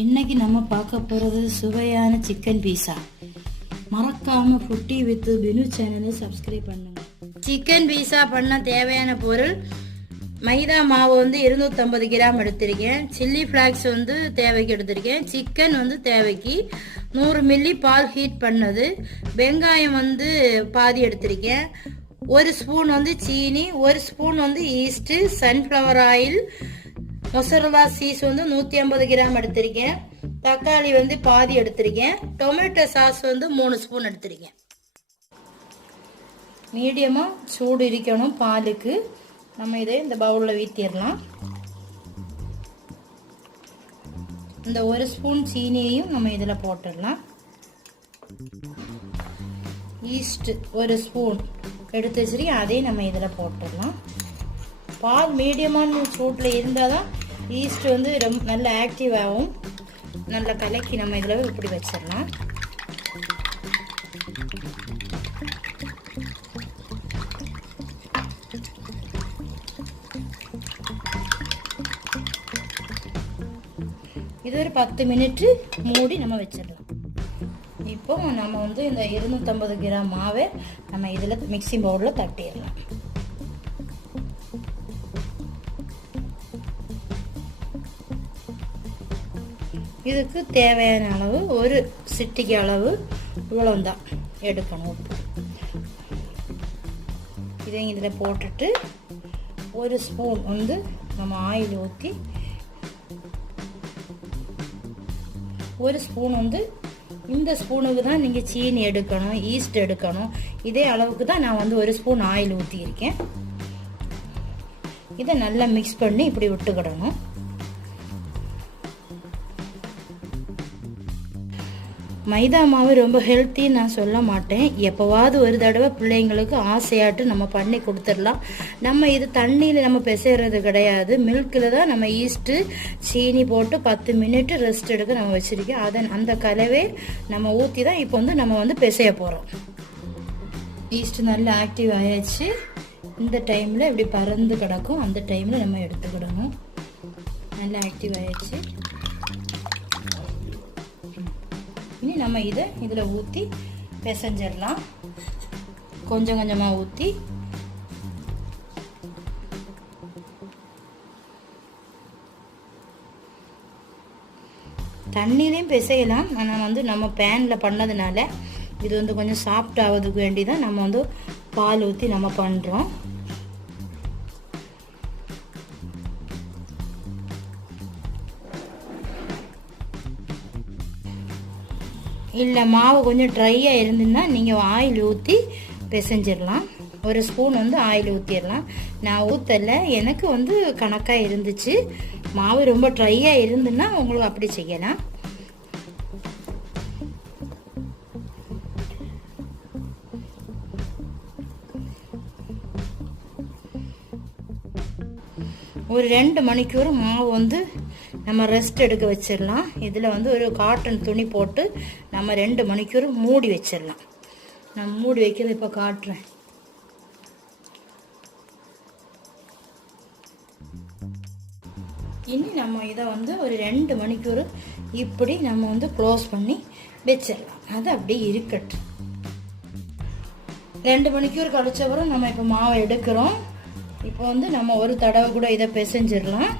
இன்னைக்கு நம்ம பார்க்க போகிறது சுவையான சிக்கன் பீஸா. மறக்காம ஃபுட்டி வித் பினு சேனலை சப்ஸ்கிரைப் பண்ணுங்க. சிக்கன் பீஸா பண்ண தேவையான பொருள்: மைதா மாவு 250 கிராம் எடுத்திருக்கேன். சில்லி ஃப்ளாக்ஸ் தேவைக்கு எடுத்திருக்கேன். சிக்கன் தேவைக்கு 100 மில்லி பால் ஹீட் பண்ணது. வெங்காயம் பாதி எடுத்திருக்கேன். 1 ஸ்பூன் சீனி, 1 spoon yeast, sunflower oil, mozzarella cheese 150 gram எடுத்திருக்கேன். தக்காளி பாதி எடுத்திருக்கேன். டொமேட்டோ சாஸ் 3 ஸ்பூன் எடுத்திருக்கேன். மீடியமா சூடு இருக்கணும் பாலுக்கு. நம்ம இதை இந்த பவுலில் ஊற்றிடலாம். இந்த 1 ஸ்பூன் சீனியையும் நம்ம இதில் போட்டுடலாம். ஈஸ்ட் 1 ஸ்பூன் எடுத்து வச்சிருக்கேன், அதையும் நம்ம இதில் போட்டுடலாம். பால் மீடியமான சூட்டில் இருந்தால் தான் ஈஸ்ட் ரொம்ப நல்ல ஆக்டிவ் ஆகும். நல்லா கலக்கி நம்ம இதில் இப்படி வச்சிடலாம். இது ஒரு 10 மினிட் மூடி நம்ம வச்சிடலாம். இப்போ நம்ம இந்த 250 கிராம் மாவை நம்ம இதில் மிக்சிங் பவுலில் தட்டிடலாம். இதுக்கு தேவையான அளவு ஒரு சிட்டிக்கு அளவு இவ்வளவுதான் எடுக்கணும். இதை இதில் போட்டுட்டு 1 ஸ்பூன் நம்ம ஆயில் ஊற்றி, 1 ஸ்பூன் இந்த ஸ்பூனுக்கு தான் நீங்கள் சீனி எடுக்கணும், ஈஸ்ட் எடுக்கணும். இதே அளவுக்கு தான் நான் 1 ஸ்பூன் ஆயில் ஊற்றியிருக்கேன். இதை நல்லா மிக்ஸ் பண்ணி இப்படி விட்டுக்கிடணும். மைதா மாவு ரொம்ப ஹெல்த்தின்னு நான் சொல்ல மாட்டேன். எப்போவாவது ஒரு தடவை பிள்ளைங்களுக்கு ஆசையாட்டு நம்ம பண்ணி கொடுத்துடலாம். நம்ம இது தண்ணியில் நம்ம பிசைறது கிடையாது, மில்கில் தான் நம்ம ஈஸ்ட்டு சீனி போட்டு 10 மினிட் ரெஸ்ட் எடுக்க நம்ம வச்சுருக்கோம். அந்த கலவை நம்ம ஊற்றி தான் இப்போ நம்ம பிசைய போகிறோம். ஈஸ்ட்டு நல்லா ஆக்டிவ் ஆயாச்சு. இந்த டைமில் இப்படி பறந்து கிடக்கும், அந்த டைமில் நம்ம எடுத்துக்கிடணும். நல்லா ஆக்டிவ் ஆயாச்சு. இனி நம்ம இதில் ஊற்றி பிசைஞ்சிடலாம். கொஞ்சம் கொஞ்சமாக ஊற்றி தண்ணியிலையும் பிசையலாம். ஆனால் நம்ம பேனில் பண்ணதுனால இது கொஞ்சம் சாஃப்ட் ஆகிறதுக்கு வேண்டி தான் நம்ம பால் ஊற்றி நம்ம பண்ணுறோம். இல்லை மாவு கொஞ்சம் ட்ரையாக இருந்துன்னா நீங்கள் ஆயில் ஊற்றி பிசைஞ்சிடலாம். 1 ஸ்பூன் ஆயில் ஊற்றிடலாம். நான் ஊற்றலை, எனக்கு கணக்காக இருந்துச்சு. மாவு ரொம்ப ட்ரையாக இருந்துன்னா உங்களுக்கு அப்படி செய்யலாம். ஒரு 2 மணிக்கூர் மாவு நம்ம ரெஸ்ட் எடுக்க வச்சிடலாம். இதில் ஒரு காட்டன் துணி போட்டு நம்ம 2 மணிக்கூர் மூடி வச்சிடலாம். நான் மூடி வைக்கிறது இப்போ காட்டுறேன். இனி நம்ம இதை ஒரு 2 மணிக்கூர் இப்படி நம்ம க்ளோஸ் பண்ணி வச்சிடலாம். அது அப்படியே இருக்கட்டும். 2 மணிக்கூர் கழிச்சப்பறம் நம்ம இப்போ மாவை எடுக்கிறோம். இப்போ நம்ம ஒரு தடவை கூட இதை பிசைஞ்சிடலாம்.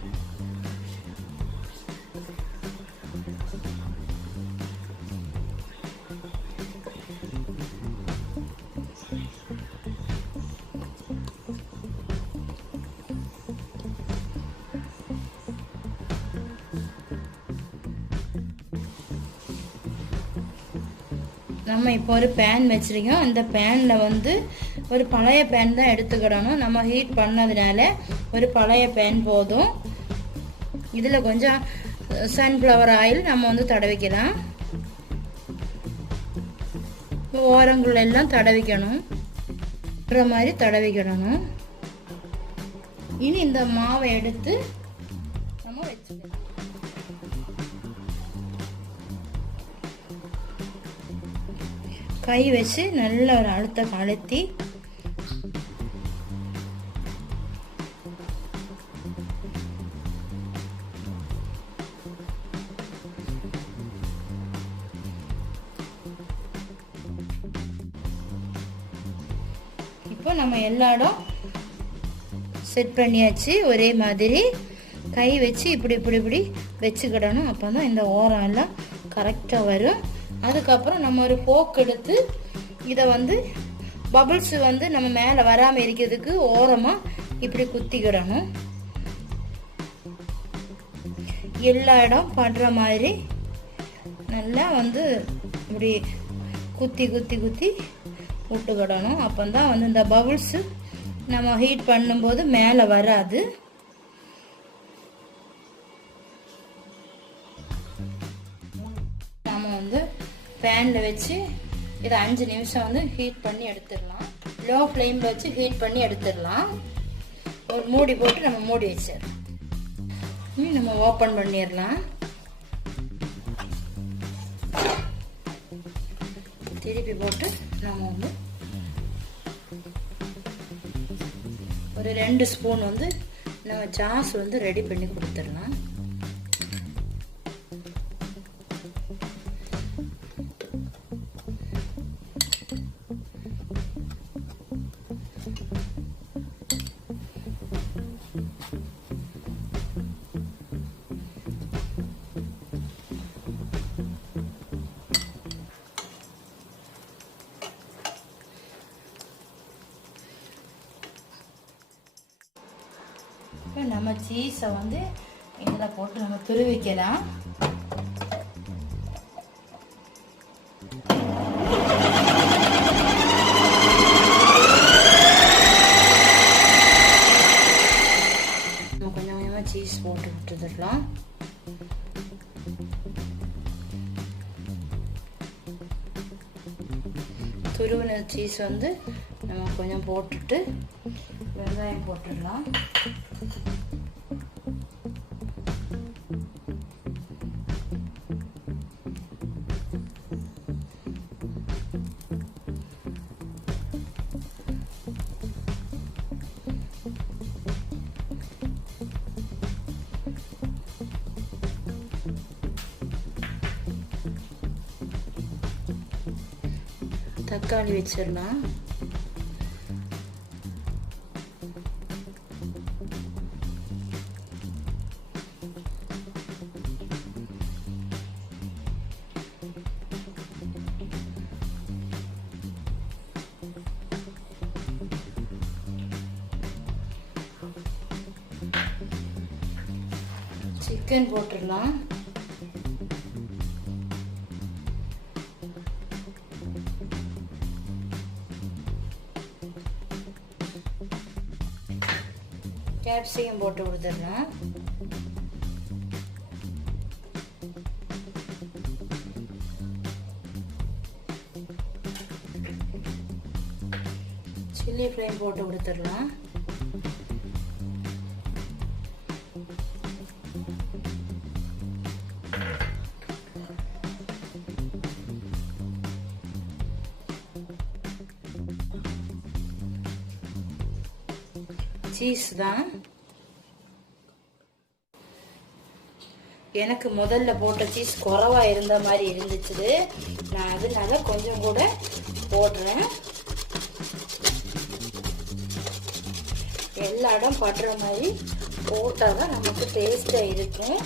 நம்ம இப்போ ஒரு பேன் வச்சிருக்கோம். அந்த பேனில் ஒரு பழைய பேன் தான் எடுத்துக்கிடணும். நம்ம ஹீட் பண்ணதுனால ஒரு பழைய பேன் போதும். இதில் கொஞ்சம் சன்ஃப்ளவர் ஆயில் நம்ம தடவிக்கலாம். ஓரங்கள் எல்லாம் தடவிக்கணும், மாதிரி தடவிக்கிடணும். இனி இந்த மாவை எடுத்து நம்ம வச்சுக்கலாம். கை வச்சு நல்ல ஒரு அழுத்தம் அழுத்தி இப்போ நம்ம எல்லா இடம் செட் பண்ணியாச்சு. ஒரே மாதிரி கை வச்சு இப்படி இப்படி இப்படி வச்சுக்கிடணும். அப்போ தான் இந்த ஓரம் எல்லாம் கரெக்டாக வரும். அதுக்கப்புறம் நம்ம ஒரு போக் எடுத்து இதை வந்து பபிள்ஸ் வந்து நம்ம மேலே வராமல் இருக்கிறதுக்கு ஓரமாக இப்படி குத்திக்கிடணும். எல்லா இடம் பண்ணுற மாதிரி நல்லா வந்து இப்படி குத்தி குத்தி குத்தி விட்டுக்கிடணும். அப்போ தான் வந்து இந்த பபிள்ஸு நம்ம ஹீட் பண்ணும்போது மேலே வராது. நம்ம வந்து பேனில் வச்சு இதை 5 நிமிஷம் வந்து ஹீட் பண்ணி எடுத்துடலாம். லோ ஃப்ளேமில் வச்சு ஹீட் பண்ணி எடுத்துடலாம். ஒரு மூடி போட்டு நம்ம மூடி வச்சிடலாம். நம்ம ஓப்பன் பண்ணிடலாம். திருப்பி போட்டு நம்ம வந்து ஒரு 2 ஸ்பூன் வந்து நம்ம சாஸ் வந்து ரெடி பண்ணி கொடுத்துடலாம். நம்ம சீஸை வந்து இதில் போட்டு நம்ம துருவிக்கலாம். நம்ம கொஞ்சம் கொஞ்சமாக சீஸ் போட்டு விட்டுடலாம். துருவின சீஸ் வந்து நம்ம கொஞ்சம் போட்டுட்டு வெங்காயம் போட்டுடலாம். தக்காளி வச்சிடலாம். சிக்கன் போட்டுடலாம். கேப்சிகம் போட்டு கொடுத்துடலாம். சில்லி ஃப்ளேம் போட்டு கொடுத்துடலாம். சீஸ் தான் எனக்கு முதல்ல போட்ட சீஸ் குறைவா இருந்த மாதிரி இருந்துச்சு. நான் அதனால கொஞ்சம் கூட போடுறேன். எல்லா இடம் படுற மாதிரி போட்டாதான் நமக்கு டேஸ்டா இருக்கும்.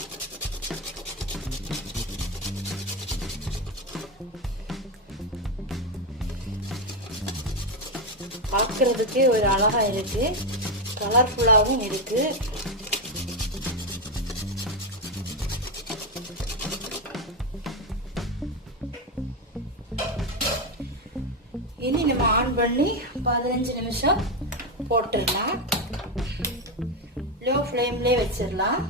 பார்க்கறதுக்கே ஒரு அழகா இருக்கு, கலர்ஃபுல்லாகவும் இருக்கு. இனி நம்ம ஆன் பண்ணி 15 நிமிஷம் போட்டுடலாம். லோ ஃப்ளேம்லயே வச்சிடலாம்.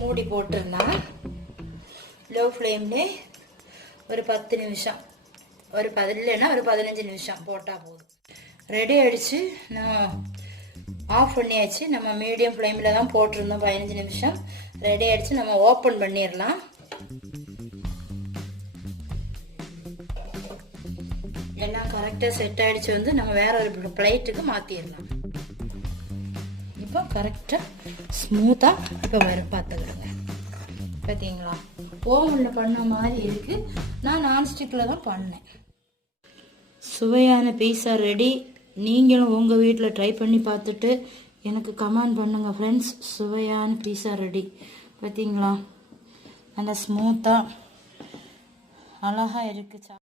மூடி போட்டுடலாம். லோ ஃப்ளேம்ல ஒரு 10 நிமிஷம், ஒரு 15 நிமிஷம் போட்டால் போதும். ரெடி ஆயிடுச்சு. நான் ஆஃப் பண்ணியாச்சு. நம்ம மீடியம் ஃப்ளேமில் தான் போட்டிருந்தோம். 15 நிமிஷம் ரெடி ஆயிடுச்சு. நம்ம ஓப்பன் பண்ணிடலாம். எல்லாம் கரெக்டாக செட் ஆயிடுச்சு. வந்து நம்ம வேற ஒரு பிளேட்டுக்கு மாற்றிடலாம். இப்போ கரெக்டாக ஸ்மூத்தாக இப்போ வரும். பார்த்துக்கிடுங்க. பார்த்தீங்களா, ஓவனில் பண்ண மாதிரி இருக்கு. நான் நான்ஸ்டிக்கில் தான் பண்ணேன். சுவையான பீஸா ரெடி. நீங்களும் உங்கள் வீட்டில் ட்ரை பண்ணி பார்த்துட்டு எனக்கு கமெண்ட் பண்ணுங்கள் ஃப்ரெண்ட்ஸ். சுவையான பீஸா ரெடி. பார்த்தீங்களா, நல்லா ஸ்மூத்தாக அழகாக இருக்குது.